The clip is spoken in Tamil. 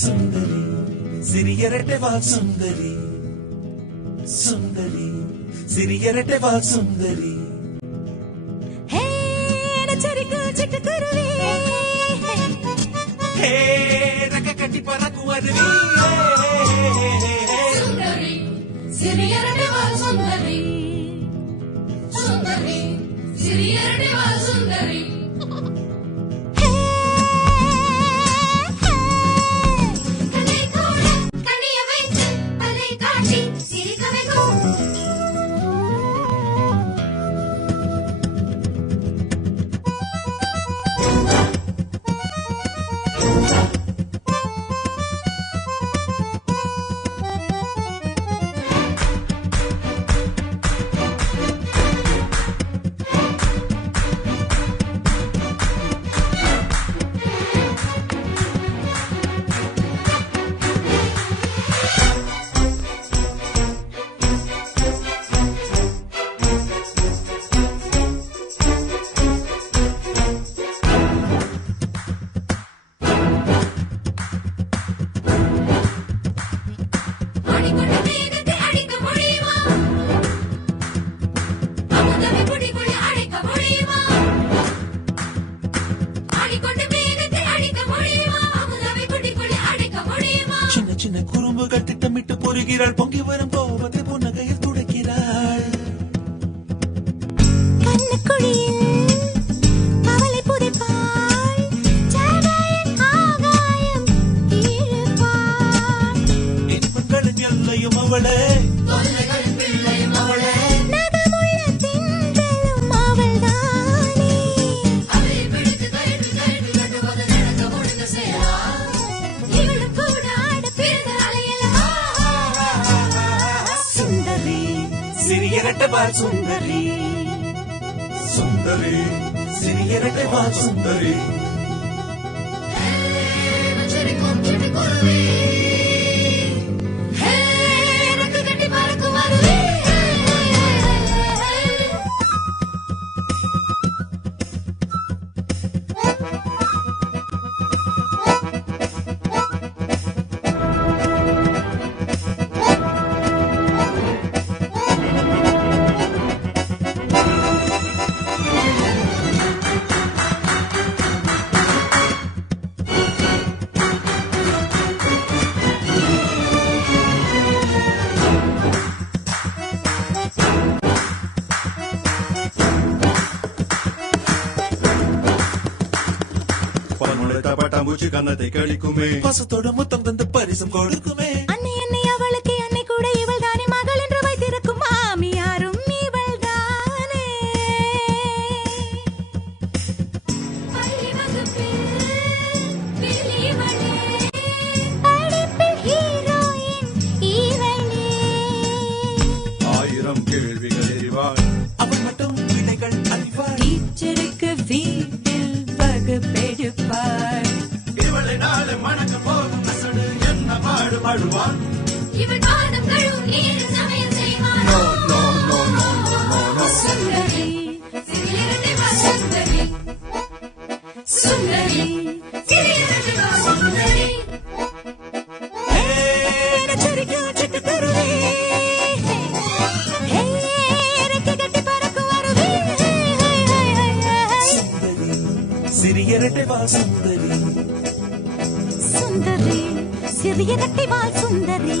சுந்தரி சிறியரட்டை வாழ் சுந்தரி சுந்தரி சிறியரட்டை வாழ் சுந்தரி ரெக்க கட்டி பறக்கும் அருவி சுந்தரி சிறியரட்டை வாழ் சுந்தரி சுந்தரி சிறியரட்டை வாழ் சுந்தரி சின்ன சின்ன குறும்புகள் திட்டமிட்டு பொறுகிறாள் பொங்கி வரும் கோபத்தை புன்னகையில் துடைக்கிறாள் இன்பங்களின் எல்லையும் அவளே சிறியரட்டை வாழ் சுந்தரி சுந்தரி சிறியரட்டை வாழ் சுந்தரி பட்டாம்பூச்சி கண்ணத்தை கழிக்குமே பசத்தோட முத்தம் தந்து பரிசம் கொடுக்குமே அன்னை அன்னை அவளுக்கு அன்னை கூட இவள் தானே மகள் என்று வைத்திருக்கும் மாமியாரும் இவள் தானே ஆயிரம் கேள்விகள் எறிவாள் அவள் மட்டும் விடைகள் அறிவாள் டீச்சருக்கு வீட்டில் வகுப்பெடுப்பாள் இவளை நாளை மணக்க போகும் அசடு என்ன பாடுபாடுவாள் இவள் பாதம் கழுவும் நீரில் சமையல் செய்வாள் no no no no no no சுந்தரி சிறியரட்டை வாழ் சுந்தரி சுந்தரி சிறியரட்டை வாழ் சுந்தரி சிறியரட்டை வாழ் சுந்தரி சுந்தரி சிறியரட்டை வாழ் சுந்தரி